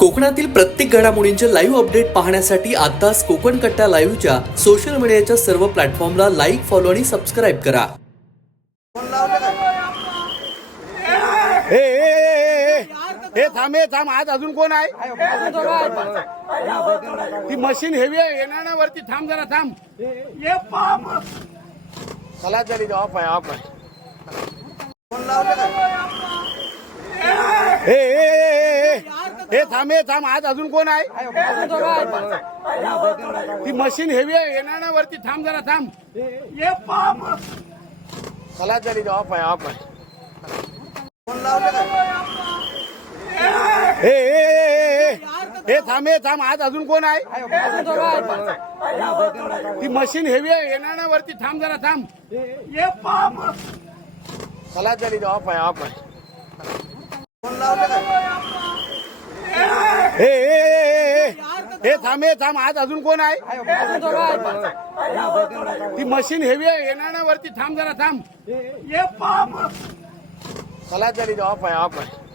कोकणातील प्रत्येक घडामोडींचे लाईव्ह अपडेट पाहण्यासाठी आताच कोकण कट्टा लाईव्हच्या सोशल मीडियाच्या सर्व प्लॅटफॉर्मला लाईक फॉलो आणि सबस्क्राईब करा. हे थांब हे थांब आज अजून कोण आहे? ती मशीन हेवी आहे येणार ना वरती थांब जरा थांब. चला झाली ऑफ आहे ऑफ आहे. ए, ए थांब ए थांब. आज अजून कोण आहे? ती मशीन हेवी आहे. येणार ना वरती थांब. जरा थांब चला झाली ऑफ आहे ऑफ आहे ए थांब ए थांब आज अजून कोण आहे? ती मशीन हेवी आहे. येणार ना वरती थांब. जरा थांब चला झाली ऑफ आहे ऑफ आहे हे थांब हे थांब आज अजून कोण आहे ती मशीन हेवी आहे येणार ना वरती थांब जरा थांब चला झाली ऑफ आहे ऑफ आहे